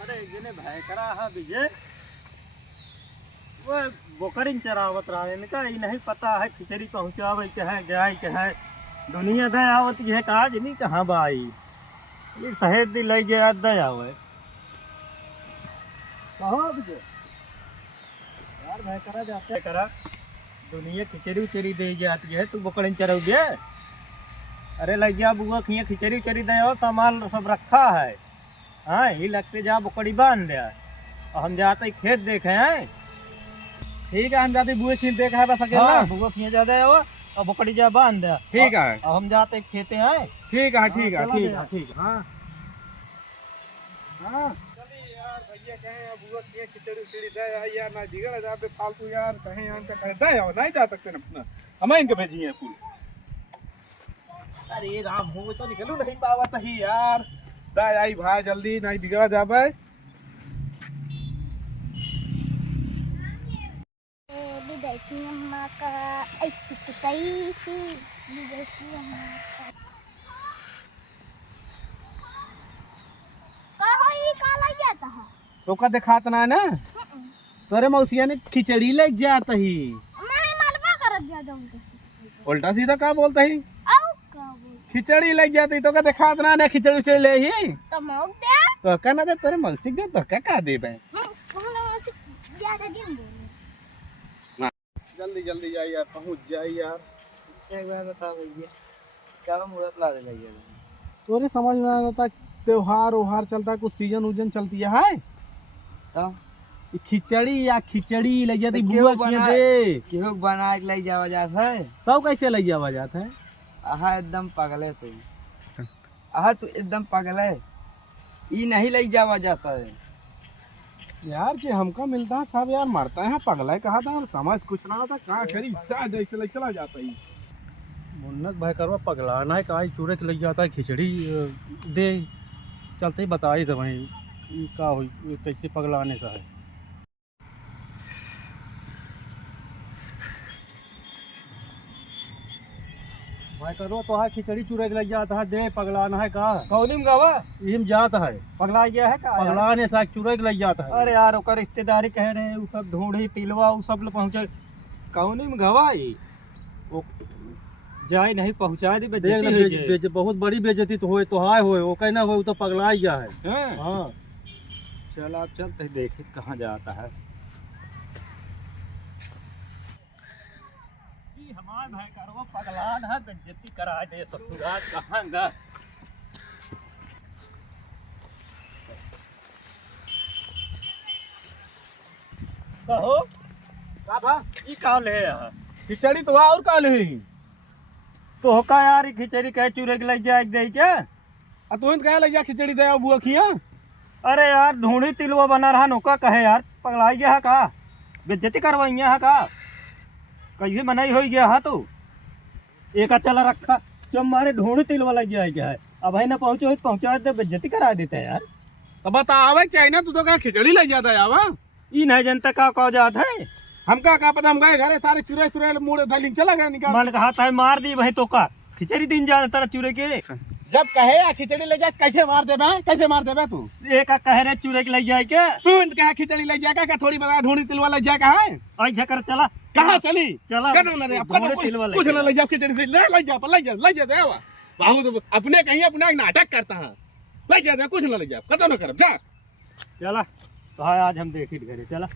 हमारे जने भाई करा हा विजय वो बोकरिन चरावत रहा है इनका ये नहीं पता है खिचड़ी पहुंचावे के है जाए के है दुनिया दे आवत है का आज नहीं कहां बाई ये शहद दी ले जाए दे आवे कहो विजय यार भाई करा जाते करा दुनिया खिचड़ी उचड़ी दे जाती है तू बोकरिन चराओगे। अरे लग गया बुआ खिया खिचड़ी उचड़ी दे और सामान सब रखा है। हाँ ही लगते जा बकड़ी बांध दिया और हम जाते खेत देखे हैं। ठीक है हम जाते बुए खींच देखा है बस अकेला। हाँ, बुआ खिया जा दे और बकड़ी जा बांध दिया। ठीक है और हम जाते खेते हैं। ठीक है ठीक है ठीक है ठीक है। हाँ हाँ चलिए यार भैया कहें बुआ खिया खिचड़ी उचड़ी दे यार ना बिगड़ जाते फालतू यार कहें हम का कहे दे आओ नहीं जा सकते ना हम इनके भेजिए फूल। अरे राम हो तो निकलू नहीं पावत ही यार दाई आई भाई जल्दी नहीं बिगड़ जाबे। देखिए अम्मा का ऐसी कुतैसी देखिए अम्मा का होई का लग जाता है तो का दिखात ना ना तोरे मौसिया ने खिचड़ी लग जात ही मैं मरवा कर दिया दूं उल्टा सीधा का बोलता ही आओ का बोल खिचड़ी लग जाती तो का दिखात ना खिचड़ी उचड़ी ले ही तो मोक दे तो का ना दे तोरे मौसी दे तो का देबे हमने से ज्यादा दिन बोल जल्दी जल्दी जाइए यार पहुंच जाइए यार। एक बार बता भैया क्या मुहूर्त ला दे भैया तोरे समझ में आता त्योहार उहार चलता है कुछ सीजन उजन चलती है तो खिचड़ी या खिचड़ी लग जाती बुआ बना दे केहू बना के ले जावा जात है तब कैसे लग जावा जाता है। आहा एकदम पागल तू आहा तू एकदम पागल है ये नहीं ले जावा जाता है यार जे हमका मिलता है सब यार मरता है पगला कहा था समझ कुछ ना आता कहाँ करी जैसे चला जाता है। मुन्नत भाई करवा पगलाना है का चूरे के लग जाता है खिचड़ी दे चलते ही बताई तो भाई का हुई कैसे पगलाने से है। भाई करो तो है खिचड़ी चूरे के लग जाता है दे पगलाना है का कौनिम गावा इम जाता है पगला गया है का पगलाने से चूरे के लग जाता है। अरे यार ओकर रिश्तेदारी कह रहे वो सब ढूंढी तिलवा वो सब पहुंचे कौनिम गवाई वो जाए नहीं पहुंचा दी बेइज्जती बहुत बड़ी बेइज्जती तो होए तो हाय होए वो कहना हो तो पगला गया है। हाँ चल आप चलते देखे कहाँ जाता है हमारे भाई करो पगलान है बेइज्जती करा दे ससुराल कहाँ गा कहो का ई का ले खिचड़ी तो और का ले तो का यार ई खिचड़ी कह चूरे के लग जाए दे क्या तू कहे लग जा खिचड़ी दे बुआ खिया। अरे यार ढूंढी तिलवा बना रहा नौका कहे यार पगलाई गया है का बेइज्जती करवाई है का कैसे मनाई हो गया है तू एक चला रखा जब मारे ढूंढी तिलवा लग गया है क्या है अब है ना पहुंचो पहुंचा दे बेइज्जती करा देते है यार। तो बतावे क्या ना तू तो कहा खिचड़ी लग जाता है आवा ई नहीं जनता का जात है हमका का पता हम गए घरे सारे चूरे चूरे मुड़े धलिंग चला गया निकाल मन कहा था मार दी भाई तो का खिचड़ी दिन जा तरह चूरे के जब कहे या खिचड़ी ले जाए कैसे मार देबे तू एक कह रहे चूरे के लग जाए क्या तू कहा खिचड़ी ले जाएगा क्या थोड़ी बता ढूंढी तिलवा लग जाए कहा है ऐसा कर चला कहाँ चली चला कुछ ना ले जाओ खिचड़ी से ले जा दे बाहू तो अपने कहीं अपना नाटक करता है ले जा कुछ ना ले जाओ कतो ना कर जा चला तो आज हम देखी घरे चला।